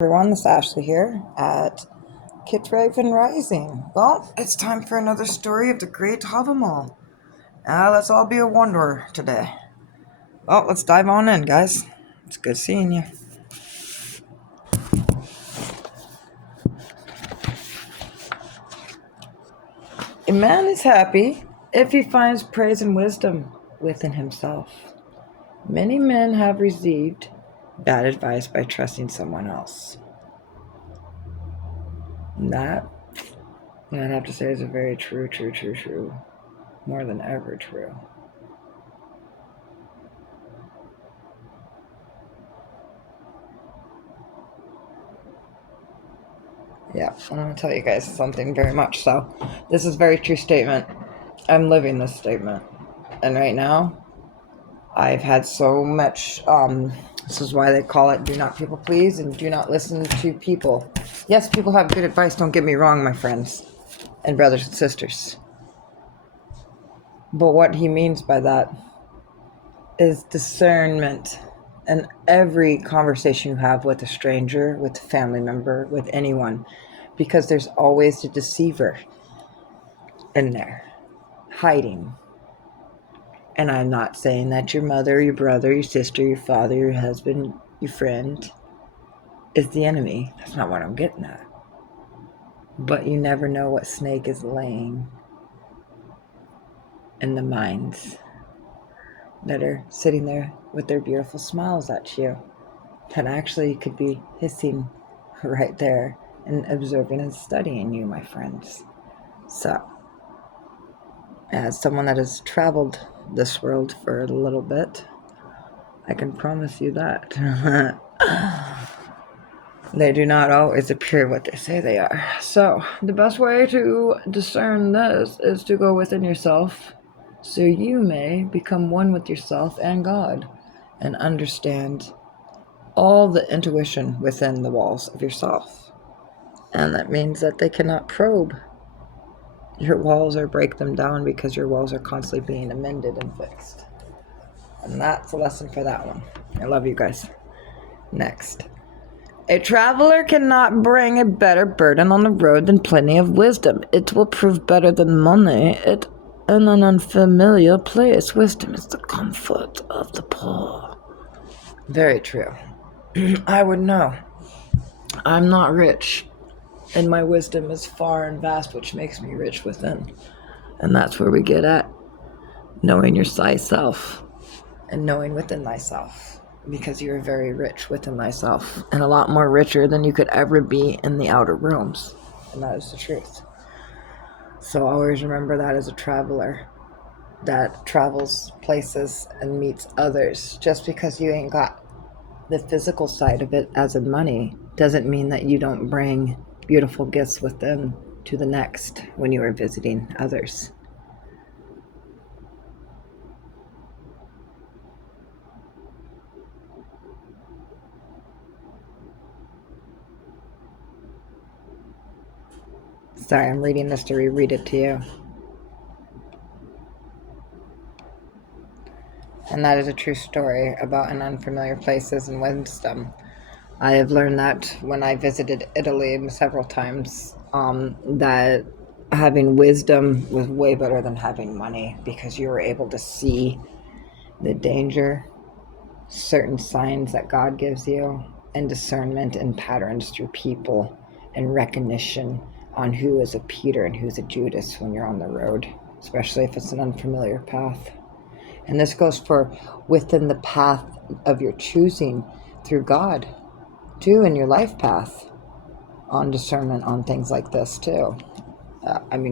Everyone, this is Ashley here at Kit Raven Rising. Well, it's time for another story of the Great Havamal. Let's all be a wanderer today. Well, let's dive on in, guys. It's good seeing you. A man is happy if he finds praise and wisdom within himself. Many men have received bad advice by trusting someone else. And that, I'd have to say, is a very true. More than ever true. Yeah, I'm going to tell you guys something very much so. This is a very true statement. I'm living this statement. And right now, I've had so much, this is why they call it do not people please and do not listen to people. Yes, people have good advice, don't get me wrong, my friends and brothers and sisters. But what he means by that is discernment. And every conversation you have with a stranger, with a family member, with anyone, because there's always a deceiver in there, hiding. And I'm not saying that your mother, your brother, your sister, your father, your husband, your friend is the enemy. That's not what I'm getting at. But you never know what snake is laying in the minds that are sitting there with their beautiful smiles at you, that actually could be hissing right there and observing and studying you, my friends. So, as someone that has traveled this world for a little bit, I can promise you that they do not always appear what they say they are. So, the best way to discern this is to go within yourself so you may become one with yourself and God and understand all the intuition within the walls of yourself. And that means that they cannot probe your walls or break them down because your walls are constantly being amended and fixed. And that's a lesson for that one. I love you guys. Next. A traveler cannot bring a better burden on the road than plenty of wisdom. It will prove better than money. In an unfamiliar place, wisdom is the comfort of the poor. Very true. I would know. I'm not rich, and my wisdom is far and vast, which makes me rich within. And that's where we get at knowing your thyself and knowing within thyself, because you're very rich within thyself and a lot more richer than you could ever be in the outer rooms. And that is the truth. So always remember that as a traveler that travels places and meets others. Just because you ain't got the physical side of it as in money doesn't mean that you don't bring beautiful gifts within to the next when you are visiting others. Sorry, I'm reading this to reread it to you. And that is a true story about an unfamiliar places and wisdom. I have learned that when I visited Italy several times, that having wisdom was way better than having money, because you were able to see the danger, certain signs that God gives you, and discernment and patterns through people, and recognition on who is a Peter and who's a Judas when you're on the road, especially if it's an unfamiliar path. And this goes for within the path of your choosing through God, too, in your life path, on discernment on things like this, too.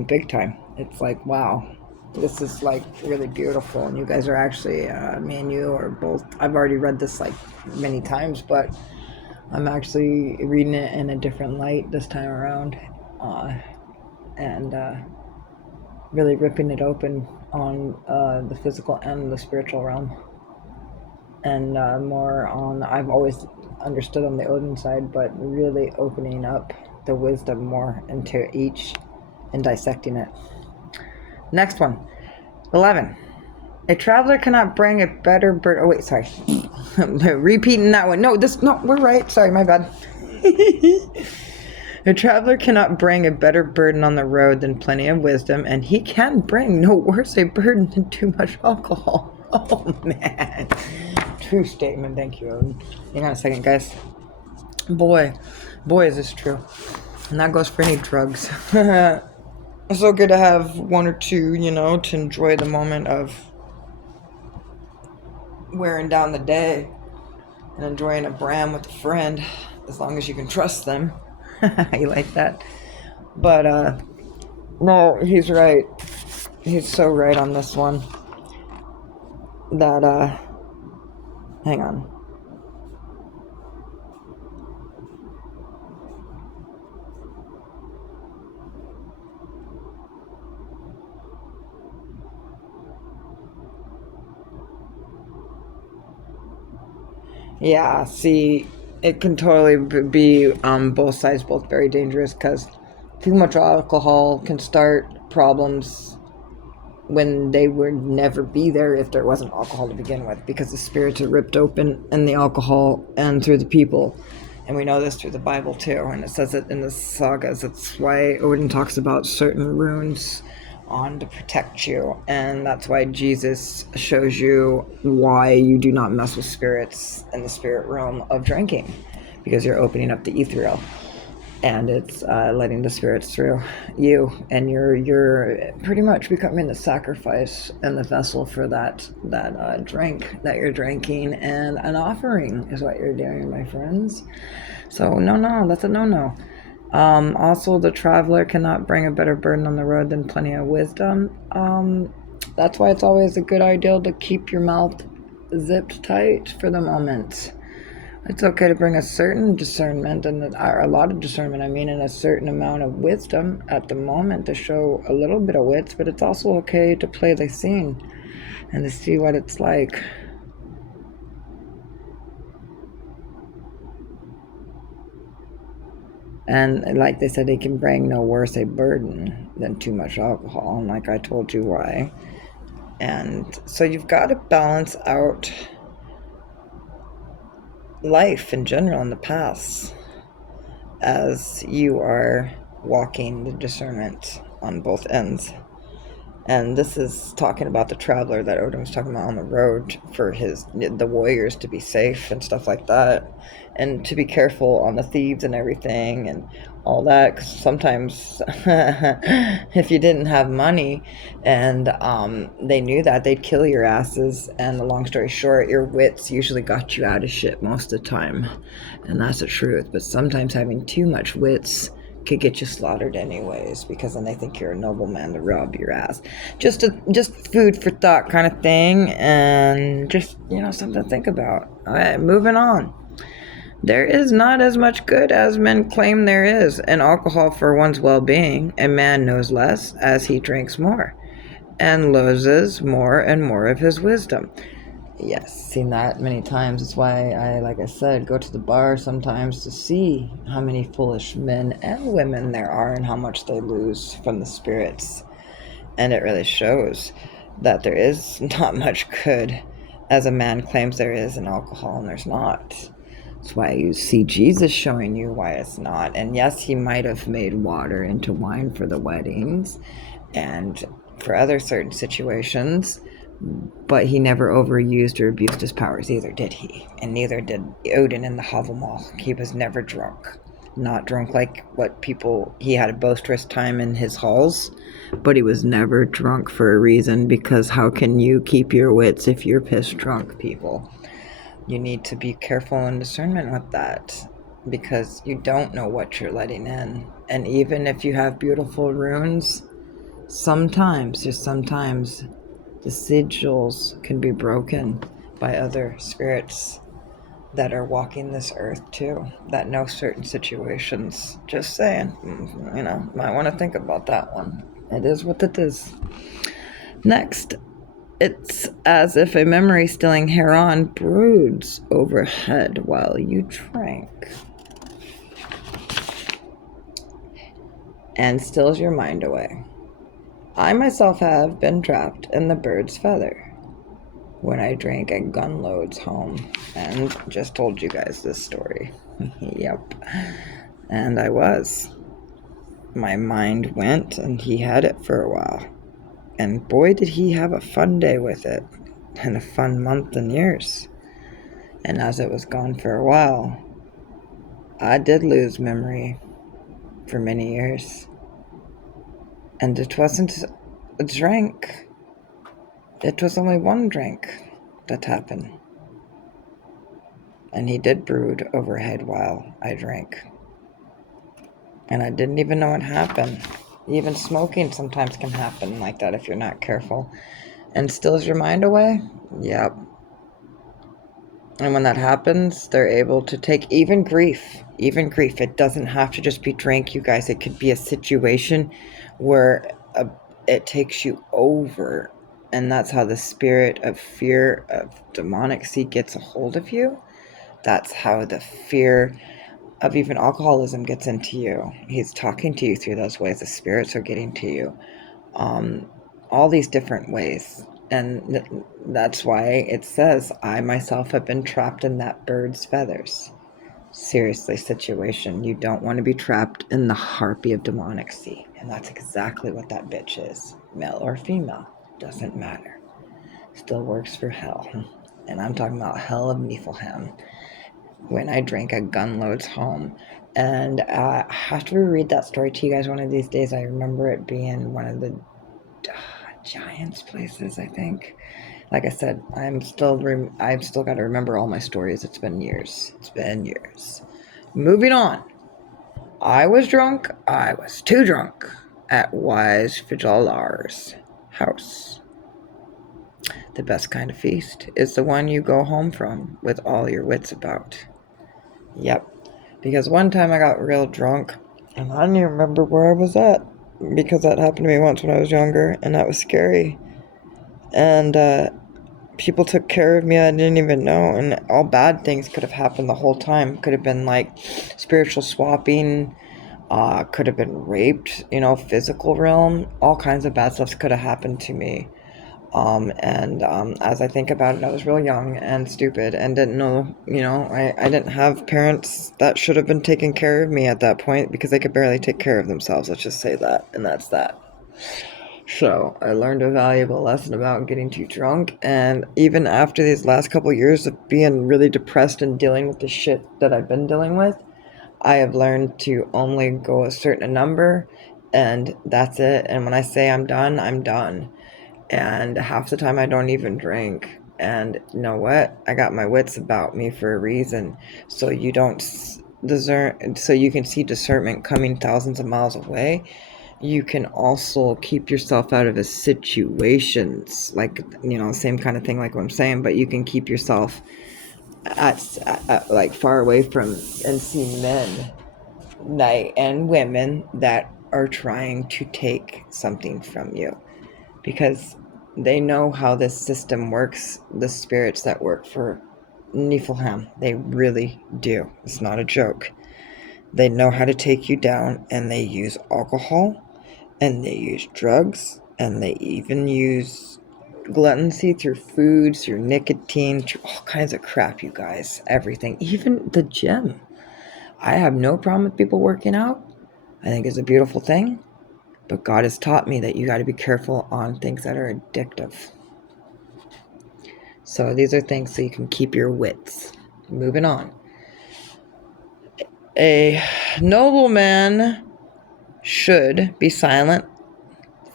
Big time. It's like, wow, this is like really beautiful. And you guys are actually, me and you are both, I've already read this like many times, but I'm actually reading it in a different light this time around. And really ripping it open on the physical and the spiritual realm. And more on, I've always understood on the Odin side, but really opening up the wisdom more into each and dissecting it. Next one. 11. A traveler cannot bring a better bird. Oh, wait, sorry. Repeating that one. No, we're right. Sorry, my bad. A traveler cannot bring a better burden on the road than plenty of wisdom, and he can bring no worse a burden than too much alcohol. Oh, man. True statement. Thank you, Odin. Hang on a second, guys. Boy, is this true. And that goes for any drugs. It's so good to have one or two, to enjoy the moment of wearing down the day and enjoying a bram with a friend, as long as you can trust them. You like that? But, no, he's right. He's so right on this one. That, hang on. Yeah, see, it can totally be both sides, both very dangerous, because too much alcohol can start problems when they would never be there if there wasn't alcohol to begin with, because the spirits are ripped open in the alcohol and through the people. And we know this through the Bible too, and it says it in the sagas. It's why Odin talks about certain runes on to protect you, and that's why Jesus shows you why you do not mess with spirits in the spirit realm of drinking, because you're opening up the ethereal, and it's letting the spirits through you, and you're pretty much becoming the sacrifice and the vessel for that drink that you're drinking, and an offering is what you're doing, my friends. So no, that's a no. Also, the traveler cannot bring a better burden on the road than plenty of wisdom. That's why it's always a good idea to keep your mouth zipped tight for the moment. It's okay to bring a certain discernment, or a lot of discernment, and a certain amount of wisdom at the moment to show a little bit of wits, but it's also okay to play the scene and to see what it's like. And like they said, they can bring no worse a burden than too much alcohol. And like I told you why. And so you've got to balance out life in general in the past as you are walking the discernment on both ends. And this is talking about the traveler that Odin was talking about on the road, for the warriors to be safe and stuff like that, and to be careful on the thieves and everything and all that. Because sometimes, if you didn't have money and they knew that, they'd kill your asses. And the long story short, your wits usually got you out of shit most of the time, and that's the truth. But sometimes having too much wits could get you slaughtered anyways, because then they think you're a nobleman to rob your ass. Just food for thought kind of thing, and just, something to think about. All right, moving on. There is not as much good as men claim there is in alcohol for one's well-being. A man knows less as he drinks more, and loses more and more of his wisdom. Yes, seen that many times. That's why I, like I said, go to the bar sometimes to see how many foolish men and women there are and how much they lose from the spirits. And it really shows that there is not much good as a man claims there is in alcohol, and there's not. That's why you see Jesus showing you why it's not. And yes, he might have made water into wine for the weddings and for other certain situations, but he never overused or abused his powers either, did he? And neither did Odin in the Havamal. He was never drunk. Not drunk like what people... He had a boisterous time in his halls, but he was never drunk for a reason, because how can you keep your wits if you're pissed drunk, people? You need to be careful in discernment with that, because you don't know what you're letting in. And even if you have beautiful runes, sometimes the sigils can be broken by other spirits that are walking this earth too, that know certain situations. Just saying, might want to think about that one. It is what it is. Next, it's as if a memory-stealing heron broods overhead while you drink, and steals your mind away. I myself have been trapped in the bird's feather when I drank a gun loads home. and just told you guys this story. Yep. And I was. My mind went, and he had it for a while. And boy, did he have a fun day with it, and a fun month and years. And as it was gone for a while, I did lose memory for many years. And it wasn't a drink. It was only one drink that happened. And he did brood overhead while I drank. And I didn't even know it happened. Even smoking sometimes can happen like that if you're not careful. And steals your mind away? Yep. And when that happens, they're able to take even grief. Even grief. It doesn't have to just be drink, you guys. It could be a situation where it takes you over. And that's how the spirit of fear of demonic seed gets a hold of you. That's how the fear of even alcoholism gets into you. He's talking to you through those ways. The spirits are getting to you. All these different ways. And that's why it says, I myself have been trapped in that bird's feathers. Seriously, situation. You don't want to be trapped in the harpy of demonic seed. And that's exactly what that bitch is. Male or female. Doesn't matter. Still works for hell. And I'm talking about hell of Niflheim. When I drank a gunloads home. And I have to reread that story to you guys one of these days. I remember it being one of the Giants places, I think. Like I said, I've still got to remember all my stories. It's been years. Moving on. I was drunk. I was too drunk at Wise Fijalar's house. The best kind of feast is the one you go home from with all your wits about. Yep. Because one time I got real drunk, and I didn't even remember where I was at. Because that happened to me once when I was younger, and that was scary. And people took care of me I didn't even know, and all bad things could have happened the whole time. Could have been like spiritual swapping, could have been raped, physical realm. All kinds of bad stuff could have happened to me. As I think about it, I was real young and stupid and didn't know, I didn't have parents that should have been taking care of me at that point because they could barely take care of themselves. Let's just say that. And that's that. So I learned a valuable lesson about getting too drunk. And even after these last couple years of being really depressed and dealing with the shit that I've been dealing with, I have learned to only go a certain number and that's it. And when I say I'm done, I'm done. And half the time I don't even drink. And you know what? I got my wits about me for a reason. So you don't discern, so you can see discernment coming thousands of miles away. You can also keep yourself out of situations, like, same kind of thing like what I'm saying, but you can keep yourself at like far away from and see men and women that are trying to take something from you. Because they know how this system works, the spirits that work for Niflheim. They really do. It's not a joke. They know how to take you down, and they use alcohol, and they use drugs, and they even use gluttoncy through foods, through nicotine, through all kinds of crap, you guys. Everything. Even the gym. I have no problem with people working out. I think it's a beautiful thing. But God has taught me that you got to be careful on things that are addictive. So these are things so you can keep your wits. Moving on. A nobleman should be silent,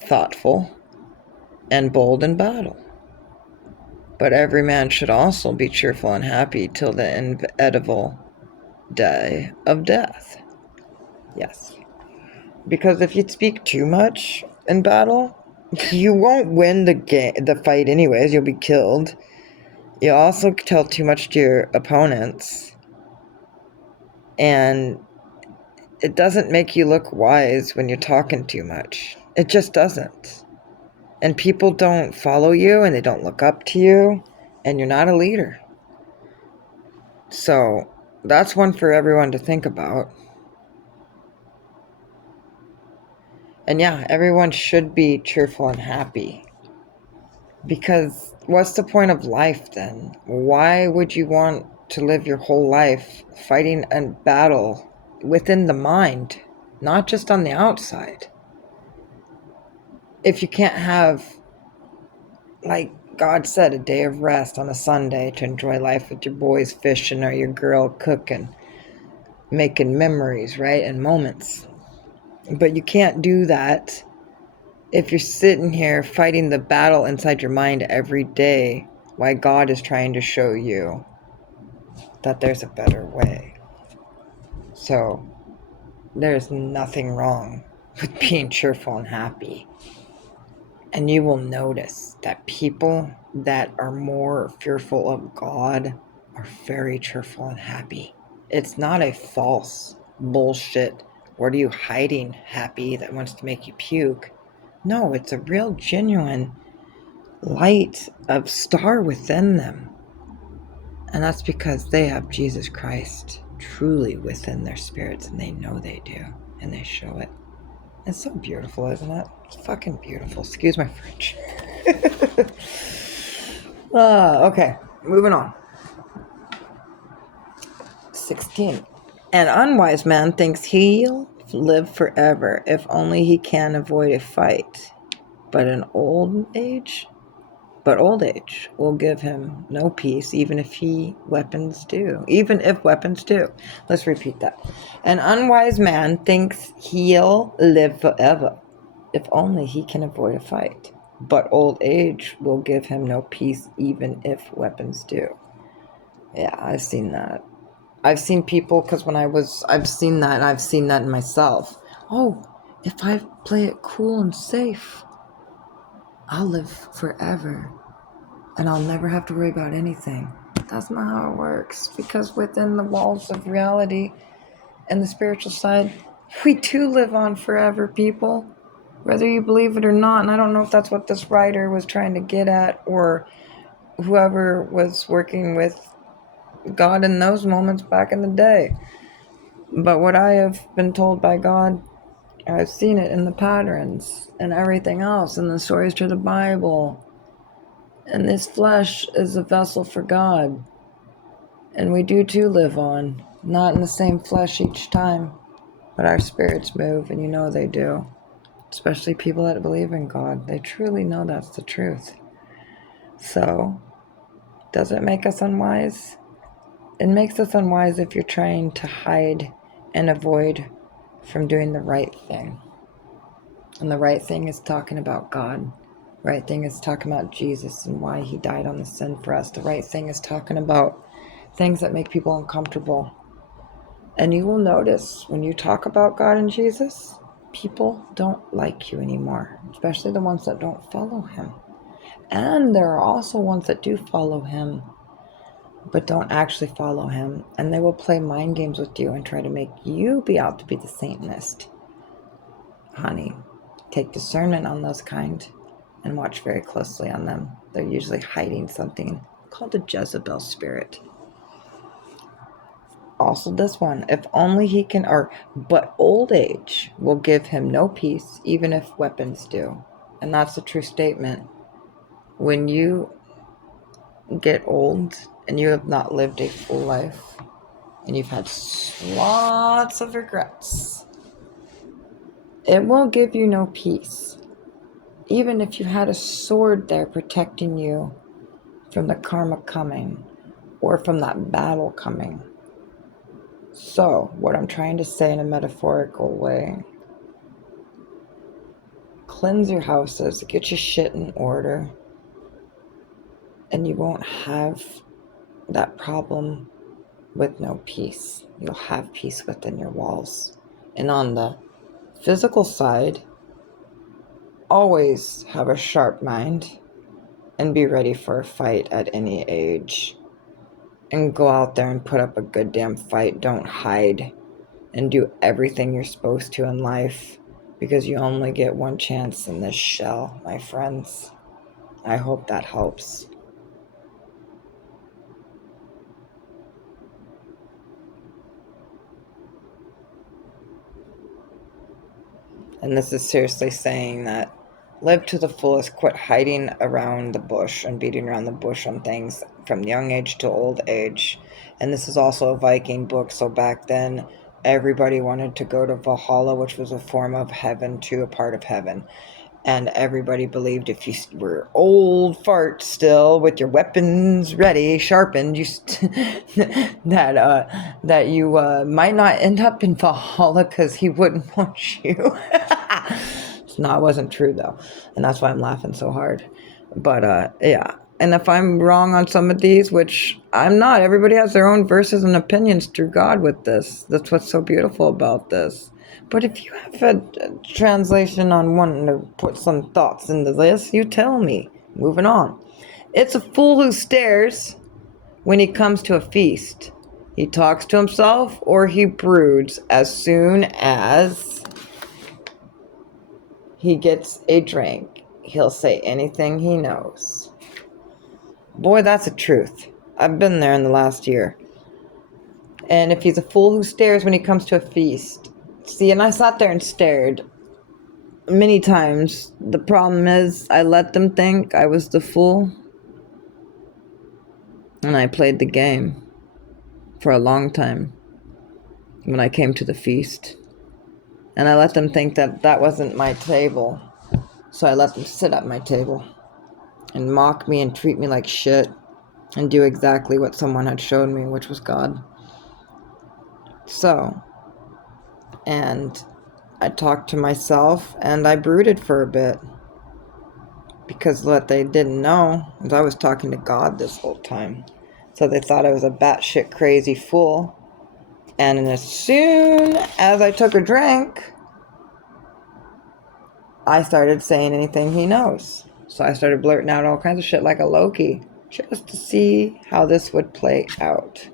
thoughtful, and bold in battle. But every man should also be cheerful and happy till the inevitable day of death. Yes. Because if you speak too much in battle, you won't win the fight anyways. You'll be killed. You also tell too much to your opponents. And it doesn't make you look wise when you're talking too much. It just doesn't. And people don't follow you and they don't look up to you. And you're not a leader. So that's one for everyone to think about. And yeah, everyone should be cheerful and happy. Because what's the point of life then? Why would you want to live your whole life fighting a battle within the mind, not just on the outside? If you can't have, like God said, a day of rest on a Sunday to enjoy life with your boys fishing or your girl cooking, making memories, right? And moments. But you can't do that if you're sitting here fighting the battle inside your mind every day, why God is trying to show you that there's a better way. So there's nothing wrong with being cheerful and happy. And you will notice that people that are more fearful of God are very cheerful and happy. It's not a false bullshit, what are you hiding happy that wants to make you puke? No, it's a real genuine light of star within them. And that's because they have Jesus Christ truly within their spirits, and they know they do, and they show it. It's so beautiful, isn't it? It's fucking beautiful. Excuse my French. Okay, moving on. 16. An unwise man thinks he'll live forever if only he can avoid a fight. But old age will give him no peace, even if weapons do. Let's repeat that. An unwise man thinks he'll live forever if only he can avoid a fight. But old age will give him no peace, even if weapons do. Yeah, I've seen that. I've seen people, because I've seen that, and I've seen that in myself. Oh, if I play it cool and safe, I'll live forever. And I'll never have to worry about anything. That's not how it works. Because within the walls of reality and the spiritual side, we do live on forever, people. Whether you believe it or not. And I don't know if that's what this writer was trying to get at, or whoever was working with God in those moments back in the day. But what I have been told by God, I've seen it in the patterns and everything else, in the stories to the Bible. And this flesh is a vessel for God. And we do too live on, not in the same flesh each time, but our spirits move, and you know they do. Especially people that believe in God. They truly know that's the truth. So, does it make us unwise? It makes us unwise if you're trying to hide and avoid from doing the right thing. And the right thing is talking about God. The right thing is talking about Jesus and why he died on the sin for us. The right thing is talking about things that make people uncomfortable. And you will notice when you talk about God and Jesus, people don't like you anymore, especially the ones that don't follow him. And there are also ones that do follow him, but don't actually follow him. And they will play mind games with you and try to make you be out to be the Satanist. Honey, take discernment on those kind and watch very closely on them. They're usually hiding something called a Jezebel spirit. Also this one, if only he can, but old age will give him no peace, even if weapons do. And that's a true statement. When you get old and you have not lived a full life, and you've had lots of regrets, it will give you no peace. Even if you had a sword there protecting you from the karma coming, or from that battle coming. So, what I'm trying to say in a metaphorical way, cleanse your houses, get your shit in order, and you won't have that problem with no peace. You'll have peace within your walls. And on the physical side, always have a sharp mind and be ready for a fight at any age. And go out there and put up a good damn fight. Don't hide. And do everything you're supposed to in life, because you only get one chance in this shell, my friends. I hope that helps. And this is seriously saying that Live to the fullest. Quit hiding around the bush and beating around the bush on things from young age to old age. And this is also a Viking book, so back then everybody wanted to go to Valhalla, which was a form of heaven, to a part of heaven. And everybody believed if you were old fart still with your weapons ready, sharpened, that you might not end up in Valhalla because he wouldn't want you. No, it wasn't true though, and that's why I'm laughing so hard. But yeah, and if I'm wrong on some of these, which I'm not, everybody has their own verses and opinions through God with this. That's what's so beautiful about this. But if you have a translation on wanting to put some thoughts into this, you tell me. Moving on. It's a fool who stares when he comes to a feast. He talks to himself or he broods as soon as he gets a drink. He'll say anything he knows. Boy, that's the truth. I've been there in the last year. And if he's a fool who stares when he comes to a feast. See, and I sat there and stared many times. The problem is I let them think I was the fool. And I played the game for a long time when I came to the feast. And I let them think that that wasn't my table. So I let them sit at my table and mock me and treat me like shit and do exactly what someone had shown me, which was God. So, and I talked to myself and I brooded for a bit. Because what they didn't know is I was talking to God this whole time. So they thought I was a batshit crazy fool. And as soon as I took a drink, I started saying anything he knows. So I started blurting out all kinds of shit like a Loki, just to see how this would play out.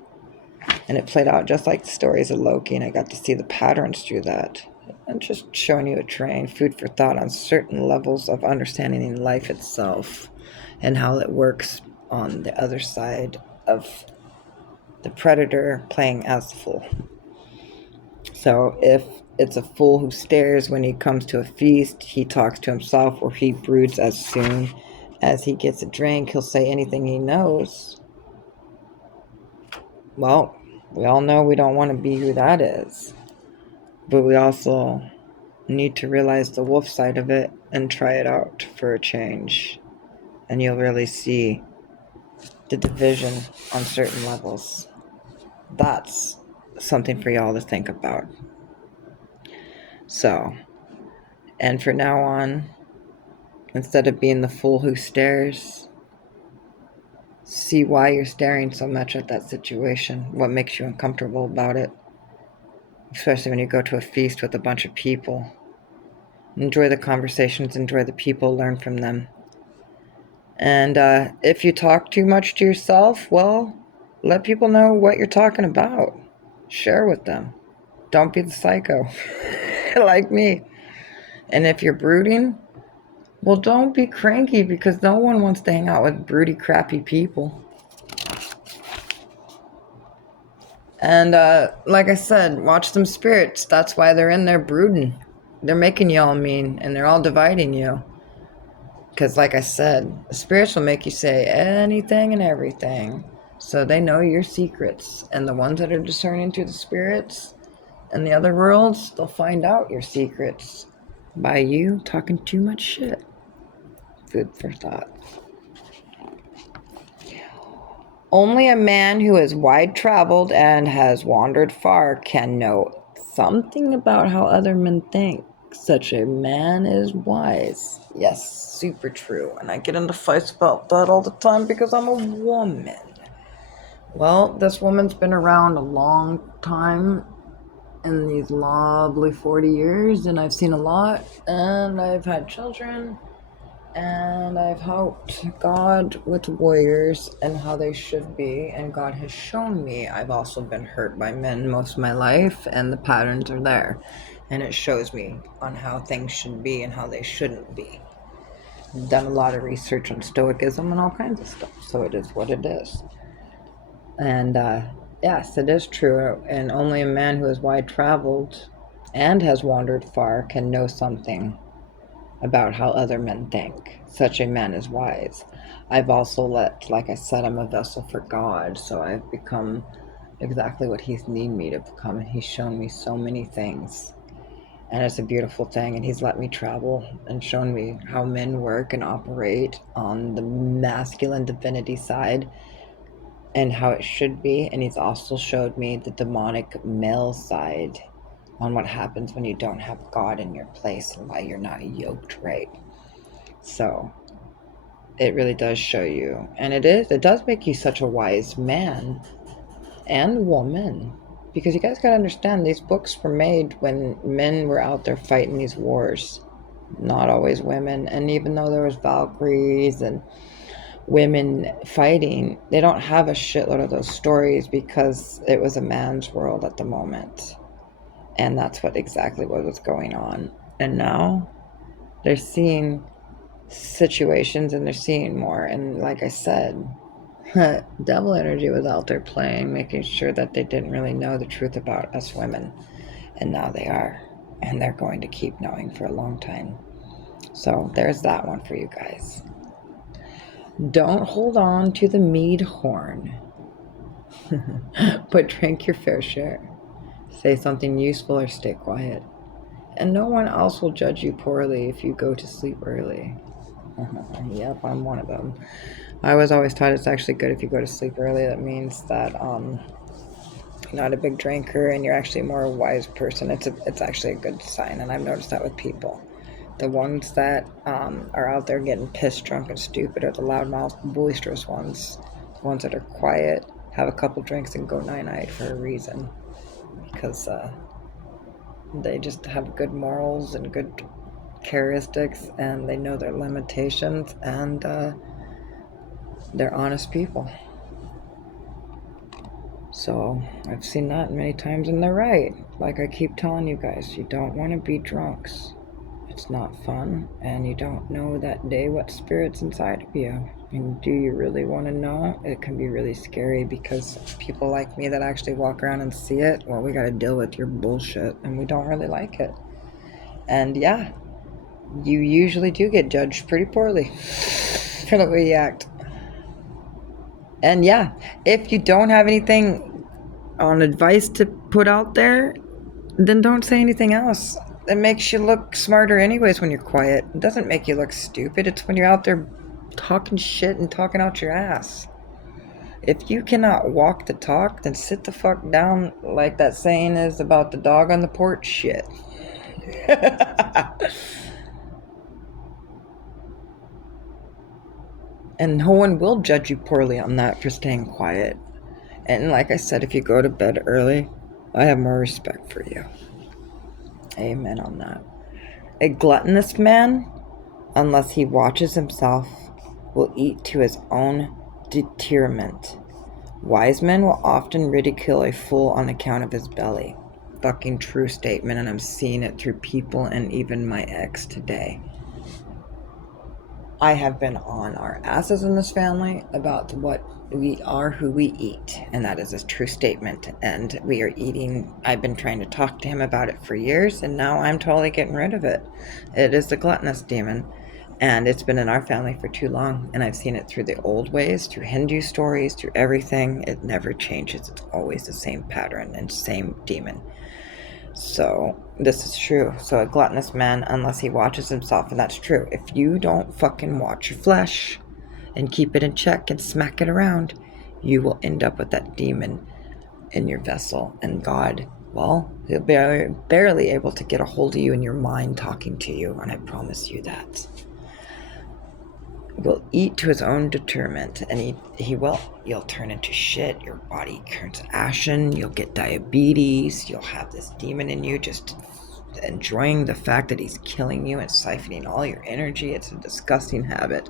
And it played out just like the stories of Loki, and I got to see the patterns through that. And just showing you a train, food for thought on certain levels of understanding in life itself and how it works on the other side of the predator playing as the fool. So if it's a fool who stares when he comes to a feast, he talks to himself, or he broods as soon as he gets a drink, he'll say anything he knows. Well, we all know we don't want to be who that is. But we also need to realize the wolf side of it and try it out for a change. And you'll really see the division on certain levels. That's something for y'all to think about. So, and from now on, instead of being the fool who stares, see why you're staring so much at that situation. What makes you uncomfortable about it. Especially when you go to a feast with a bunch of people. Enjoy the conversations, enjoy the people, learn from them. And if you talk too much to yourself, well, let people know what you're talking about. Share with them. Don't be the psycho like me. And if you're brooding, well, don't be cranky because no one wants to hang out with broody, crappy people. And like I said, watch them spirits. That's why they're in there brooding. They're making you all mean, and they're all dividing you. Because like I said, the spirits will make you say anything and everything. So they know your secrets. And the ones that are discerning through the spirits and the other worlds, they'll find out your secrets by you talking too much shit. Food for thought. Only a man who is wide traveled and has wandered far can know something about how other men think. Such a man is wise. Yes, super true. And I get into fights about that all the time because I'm a woman. Well, this woman's been around a long time in these lovely 40 years, and I've seen a lot, and I've had children. And I've helped God with warriors and how they should be. And God has shown me I've also been hurt by men most of my life. And the patterns are there. And it shows me on how things should be and how they shouldn't be. I've done a lot of research on Stoicism and all kinds of stuff. So it is what it is. And yes, it is true. And only a man who is wide traveled and has wandered far can know something about how other men think. Such a man is wise. I've also like I said, I'm a vessel for God, so I've become exactly what He's need me to become, and He's shown me so many things. And it's a beautiful thing, and He's let me travel and shown me how men work and operate on the masculine divinity side and how it should be. And He's also showed me the demonic male side on what happens when you don't have God in your place and why you're not yoked right. So it really does show you, and it does make you such a wise man and woman, because you guys got to understand, these books were made when men were out there fighting these wars, not always women. And even though there was Valkyries and women fighting, they don't have a shitload of those stories because it was a man's world at the moment, and that's exactly what was going on. And now they're seeing situations and they're seeing more, and like I said, devil energy was out there playing, making sure that they didn't really know the truth about us women, and now they are, and they're going to keep knowing for a long time. So there's that one for you guys. Don't hold on to the mead horn, but drink your fair share. Say something useful or stay quiet, and no one else will judge you poorly if you go to sleep early. Yep, I'm one of them. I was always taught it's actually good if you go to sleep early. That means that you're not a big drinker and you're actually a more wise person. It's actually a good sign, and I've noticed that with people. The ones that are out there getting pissed drunk and stupid are the loudmouth, boisterous ones. The ones that are quiet, have a couple drinks and go night-night for a reason, because they just have good morals and good characteristics, and they know their limitations, and they're honest people. So I've seen that many times, and they're right. Like I keep telling you guys, you don't want to be drunks. It's not fun, and you don't know that day what spirit's inside of you. And do you really want to know? It can be really scary, because people like me that actually walk around and see it, well, we got to deal with your bullshit, and we don't really like it. And yeah, you usually do get judged pretty poorly for the way you act. And yeah, if you don't have anything on advice to put out there, then don't say anything else. It makes you look smarter anyways when you're quiet. It doesn't make you look stupid. It's when you're out there talking shit and talking out your ass. If you cannot walk the talk, then sit the fuck down, like that saying is about the dog on the porch shit. And no one will judge you poorly on that for staying quiet. And like I said, if you go to bed early, I have more respect for you. Amen on that. A gluttonous man, unless he watches himself, will eat to his own detriment. Wise men will often ridicule a fool on account of his belly. Fucking true statement, and I'm seeing it through people and even my ex today. I have been on our asses in this family about what we are, who we eat, and that is a true statement. And we are eating. I've been trying to talk to him about it for years, and now I'm totally getting rid of it. It is the gluttonous demon, and it's been in our family for too long, and I've seen it through the old ways, through Hindu stories, through everything. It never changes. It's always the same pattern and same demon. So this is true. So a gluttonous man, unless he watches himself, and that's true. If you don't fucking watch your flesh and keep it in check and smack it around, you will end up with that demon in your vessel. And God, well, he'll be barely able to get a hold of you in your mind talking to you, and I promise you that. Will eat to his own detriment, and you'll turn into shit. Your body turns ashen. You'll get diabetes. You'll have this demon in you just enjoying the fact that he's killing you and siphoning all your energy. It's a disgusting habit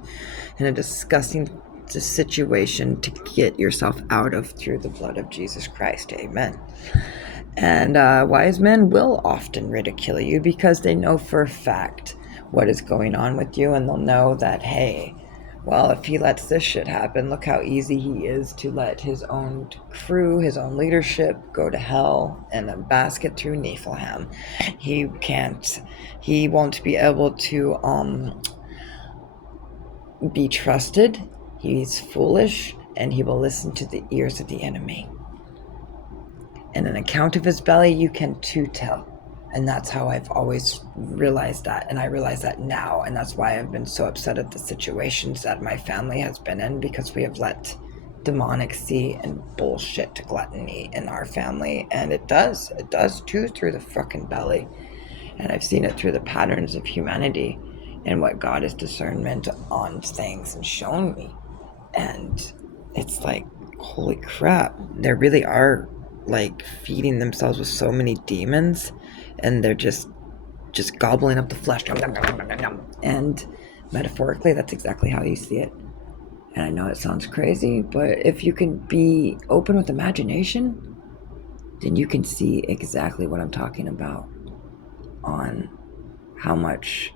and a disgusting situation to get yourself out of through the blood of Jesus Christ. Amen. And wise men will often ridicule you because they know for a fact what is going on with you, and they'll know that, hey, Well, if he lets this shit happen, look how easy he is to let his own crew, his own leadership go to hell in a basket through Niflheim. He won't be able to be trusted. He's foolish, and he will listen to the ears of the enemy. In an account of his belly, you can too tell. And that's how I've always realized that. And I realize that now. And that's why I've been so upset at the situations that my family has been in, because we have let demonic seed and bullshit to gluttony in our family. And it does too, through the fucking belly. And I've seen it through the patterns of humanity and what God has discernment on things and shown me. And it's like, holy crap, there really are like feeding themselves with so many demons, and they're just gobbling up the flesh. And metaphorically, that's exactly how you see it. And I know it sounds crazy, but if you can be open with imagination, then you can see exactly what I'm talking about, on how much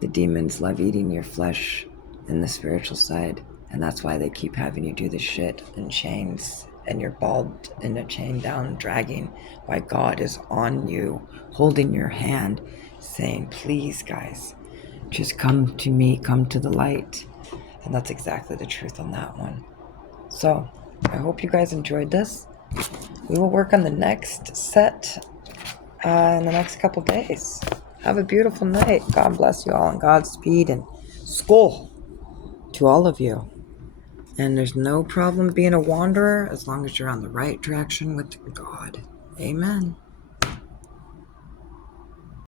the demons love eating your flesh in the spiritual side. And that's why they keep having you do this shit in chains, and you're balled in a chain down, dragging, while God is on you, holding your hand, saying, please, guys, just come to me, come to the light. And that's exactly the truth on that one. So, I hope you guys enjoyed this. We will work on the next set in the next couple days. Have a beautiful night. God bless you all, and Godspeed, and skål to all of you. And there's no problem being a wanderer as long as you're on the right direction with God. Amen.